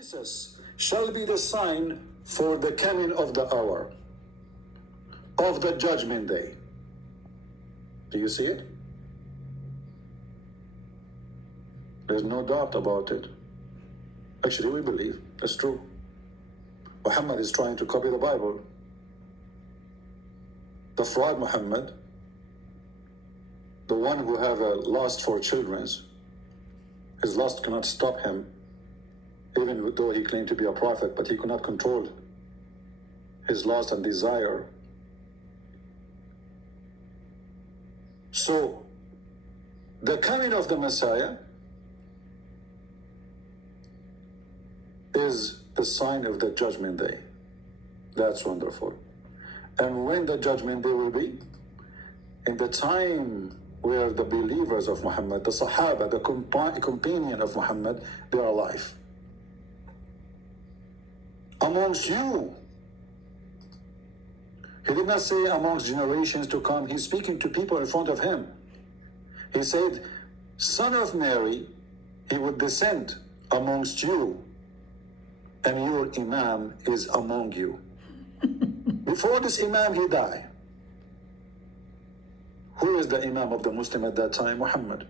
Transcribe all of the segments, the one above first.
Jesus shall be the sign for the coming of the hour of the judgment day. Do you see it? There's no doubt about it. Actually, we believe that's true. Muhammad is trying to copy the Bible. The fraud Muhammad, the one who have a lust for children, his lust cannot stop him, even though he claimed to be a prophet, but he could not control his lust and desire. So, the coming of the Messiah is the sign of the judgment day. That's wonderful. And when the judgment day will be? In the time where the believers of Muhammad, the Sahaba, the companion of Muhammad, they are alive. Amongst you. He did not say amongst generations to come. He's speaking to people in front of him. He said, Son of Mary, he would descend amongst you, and your Imam is among you. Before this Imam, he died. Who is the Imam of the Muslim at that time? Muhammad.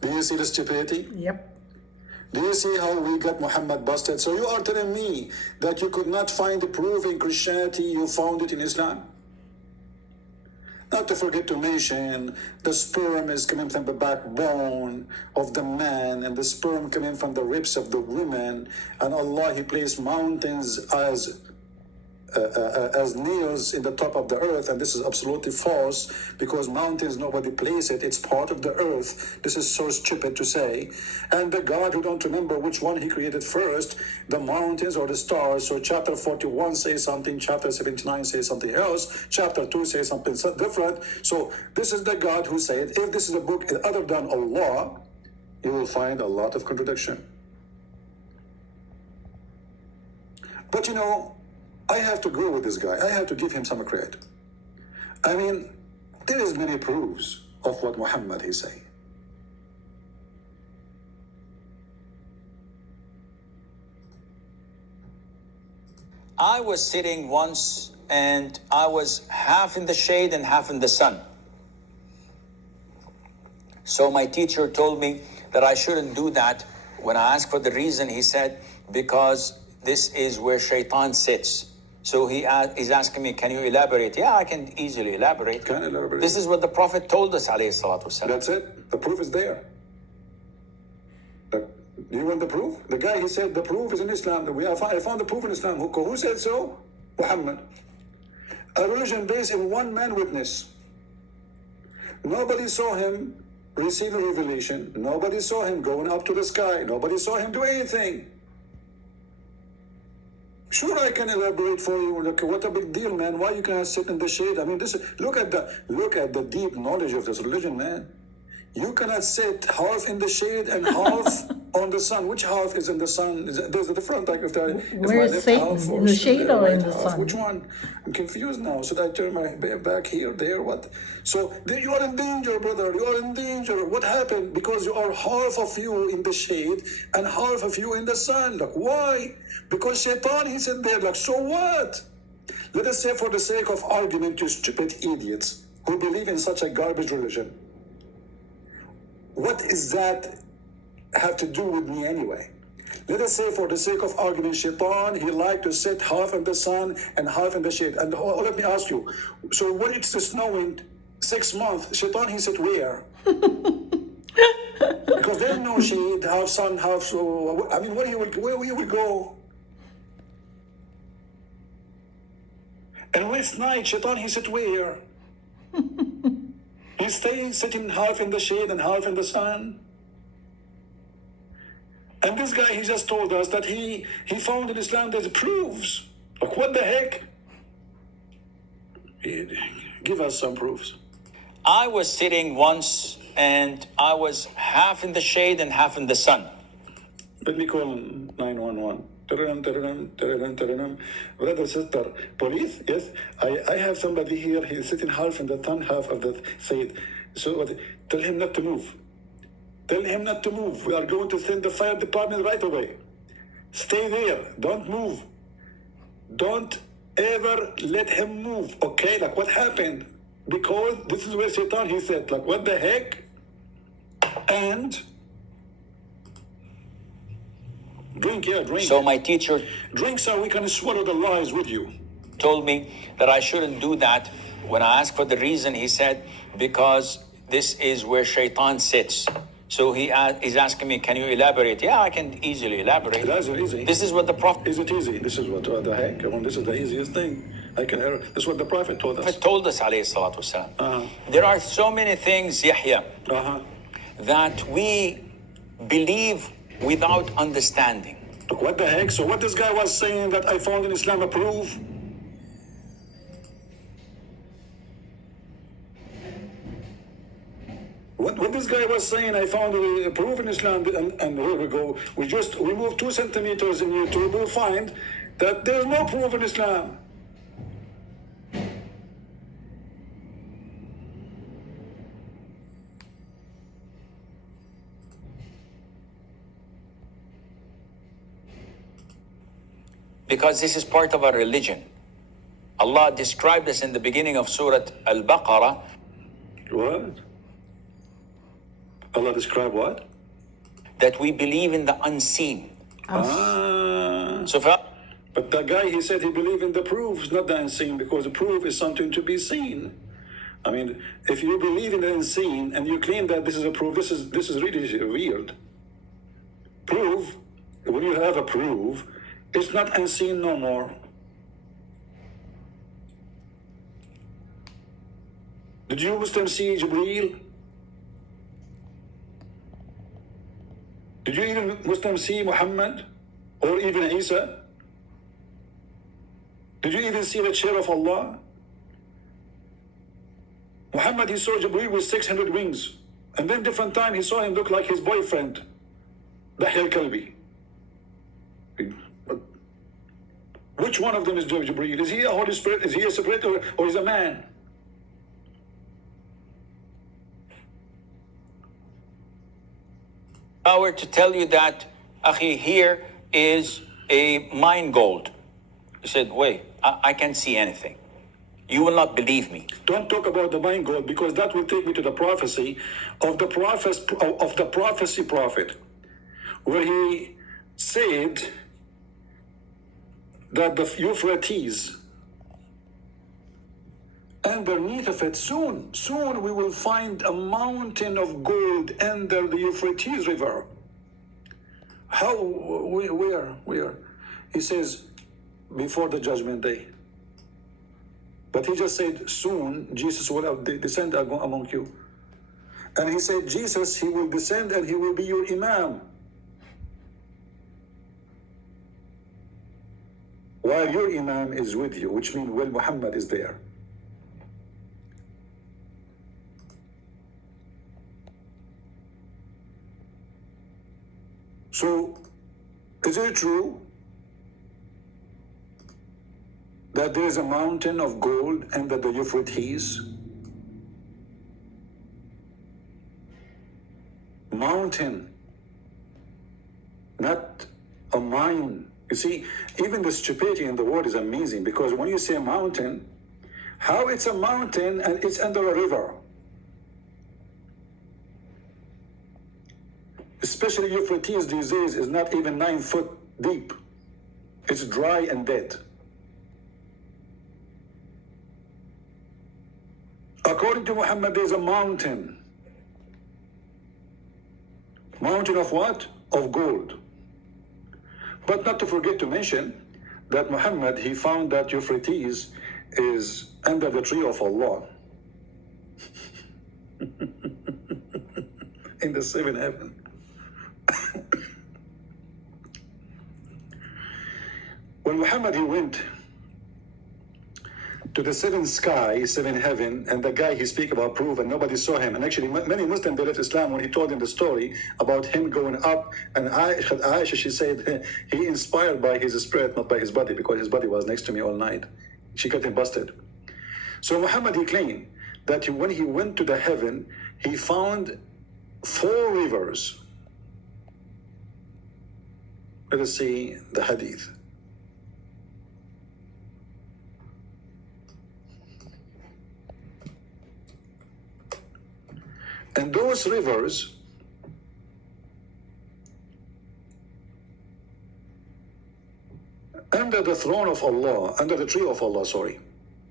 Do you see the stupidity? Yep. Do you see how we got Muhammad busted? So you are telling me that you could not find the proof in Christianity, you found it in Islam? Not to forget to mention, the sperm is coming from the backbone of the man, and the sperm coming from the ribs of the woman, and Allah, He placed mountains as nails in the top of the earth, and this is absolutely false, because mountains, nobody place it, it's part of the earth. This is so stupid to say. And the God who don't remember which one He created first, the mountains or the stars. So chapter 41 says something, chapter 79 says something else, chapter 2 says something different. So this is the God who said, if this is a book other than Allah, you will find a lot of contradiction. But you know, I have to go with this guy. I have to give him some credit. I mean, there is many proofs of what Muhammad is saying. I was sitting once and I was half in the shade and half in the sun. So my teacher told me that I shouldn't do that. When I asked for the reason, he said, because this is where Shaitan sits. So he's asking me, can you elaborate? Yeah, I can easily elaborate. Can elaborate. This is what the Prophet told us, alayhi salatu wasalam. That's it. The proof is there. Do you want the proof? The guy, he said the proof is in Islam. I found the proof in Islam. Who said so? Muhammad. A religion based in one man witness. Nobody saw him receive a revelation. Nobody saw him going up to the sky. Nobody saw him do anything. Sure, I can elaborate for you. Look, what a big deal, man. Why you cannot sit in the shade? I mean, look at the deep knowledge of this religion, man. You cannot sit half in the shade and half on the sun. Which half is in the sun? There's a different, like where is Satan? In the shade or in the sun? Which one? I'm confused now. Should I turn my back here, there, what? So you are in danger, brother. You are in danger. What happened? Because you are half of you in the shade and half of you in the sun. Like, why? Because Shaitan, he said there, like, so what? Let us say, for the sake of argument, you stupid idiots who believe in such a garbage religion, what is that have to do with me anyway? Let us say, for the sake of argument, Shaitan, he liked to sit half in the sun and half in the shade. And let me ask you, so when it's snowing 6 months, Shaitan, he sit where? Because there's no shade, half sun, half, so, I mean, where he will go? And when it's night, Shaitan, he sit where? He stays sitting half in the shade and half in the sun. And this guy, he just told us that he found in Islam there's proofs. Like, what the heck? Give us some proofs. I was sitting once and I was half in the shade and half in the sun. Let me call 911. Brother, sister, police, yes. I have somebody here, he's sitting half in the front half of the seat. So tell him not to move. Tell him not to move. We are going to send the fire department right away. Stay there. Don't move. Don't ever let him move. Okay, like what happened? Because this is where Shaitan, he said, like, what the heck? And drink, yeah, drink. So my teacher Drink so we can swallow the lies with you. told me that I shouldn't do that. When I asked for the reason, he said, because this is where Shaitan sits. So he's asking me, can you elaborate? Yeah, I can easily elaborate. That's easy. This is what the Prophet Is it easy? This is what the heck? Come on, this is the easiest thing. I can hear. This is what the Prophet told us. told us, alayhi salatu wasalam. There are so many things, Yahya, that we believe without understanding. Look, what the heck? So what this guy was saying that I found in Islam a proof? What this guy was saying, I found a proof in Islam, and here we go. We move 2 centimeters in YouTube, we'll find that there's no proof in Islam. Because this is part of our religion. Allah described us in the beginning of Surah Al-Baqarah. What? Allah described what? That we believe in the unseen. So But the guy, he said he believed in the proofs, not the unseen, because the proof is something to be seen. I mean, if you believe in the unseen and you claim that this is a proof, this is really weird. Proof, when you have a proof, it's not unseen no more. Did you Muslims see Jibreel? Did you even Muslims see Muhammad or even Isa? Did you even see the chair of Allah? Muhammad, he saw Jibreel with 600 wings. And then different time he saw him look like his boyfriend, Dahya al-Kalbi. Which one of them is Jibreel? Is he a Holy Spirit? Is he a spirit or is he a man? I were to tell you that, Akhi, here is a mine gold. He said, wait, I can't see anything. You will not believe me. Don't talk about the mine gold, because that will take me to the prophecy of the prophecy prophet, where he said that the Euphrates, underneath of it, soon we will find a mountain of gold under the Euphrates River. How? Where? He says, before the judgment day. But he just said, soon Jesus will descend among you. And he said, Jesus, he will descend and he will be your imam. While your imam is with you, which means, well, Muhammad is there. So, is it true that there is a mountain of gold under the Euphrates? Mountain, not a mine. You see, even the stupidity in the word is amazing, because when you say mountain, how it's a mountain and it's under a river? Especially Euphrates these days is not even 9 foot deep. It's dry and dead. According to Muhammad, there's a mountain. Mountain of what? Of gold. But not to forget to mention that Muhammad, he found that Euphrates is under the tree of Allah. In the 7th heaven. When Muhammad, he went to the seventh sky, seventh heaven, and the guy he speak about proof, and nobody saw him. And actually, many Muslims they left Islam when he told them the story about him going up. And Aisha, she said he inspired by his spirit, not by his body, because his body was next to me all night. She got him busted. So Muhammad, he claimed that when he went to the heaven, he found 4 rivers. Let us see the hadith. And those rivers under the throne of Allah, under the tree of Allah, sorry.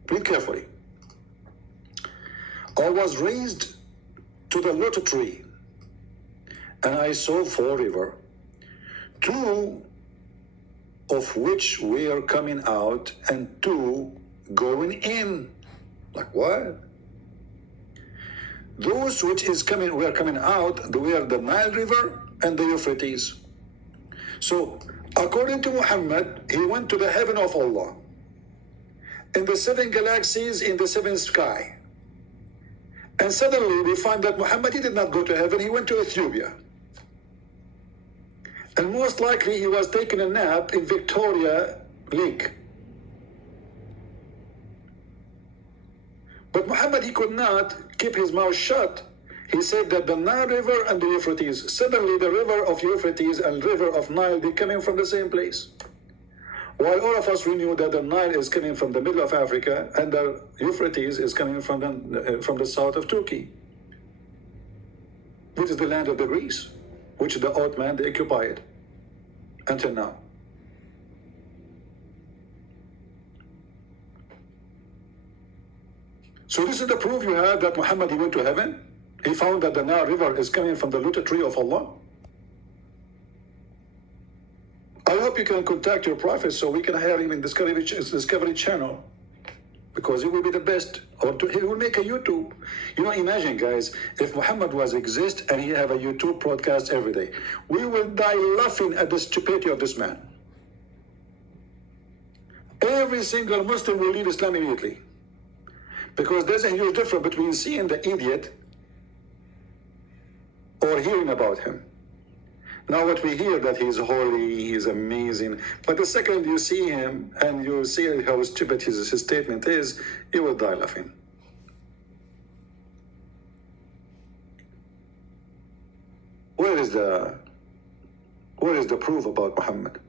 Read carefully. I was raised to the lotus tree, and I saw 4 rivers, 2 of which were coming out and 2 going in. Like what? Those which were coming out, they were the Nile River and the Euphrates. So, according to Muhammad, he went to the heaven of Allah, in the 7 galaxies, in the 7th sky. And suddenly we find that Muhammad, he did not go to heaven, he went to Ethiopia. And most likely he was taking a nap in Victoria Lake. But Muhammad, he could not keep his mouth shut. He said that the Nile River and the Euphrates, suddenly the river of Euphrates and river of Nile, they coming from the same place. While all of us, we knew that the Nile is coming from the middle of Africa and the Euphrates is coming from the south of Turkey, which is the land of the Greece, which the Ottoman, they occupied until now. So this is the proof you have that Muhammad, he went to heaven. He found that the Nile River is coming from the lotus tree of Allah. I hope you can contact your prophet so we can hire him in Discovery Channel, because he will be the best. Or he will make a YouTube. You know, imagine, guys, if Muhammad was exist and he have a YouTube broadcast every day, we will die laughing at the stupidity of this man. Every single Muslim will leave Islam immediately, because there's a huge difference between seeing the idiot or hearing about him. Now what we hear that he's holy, he's amazing, but the second you see him and you see how stupid his statement is, you will die laughing. Where is the proof about Muhammad?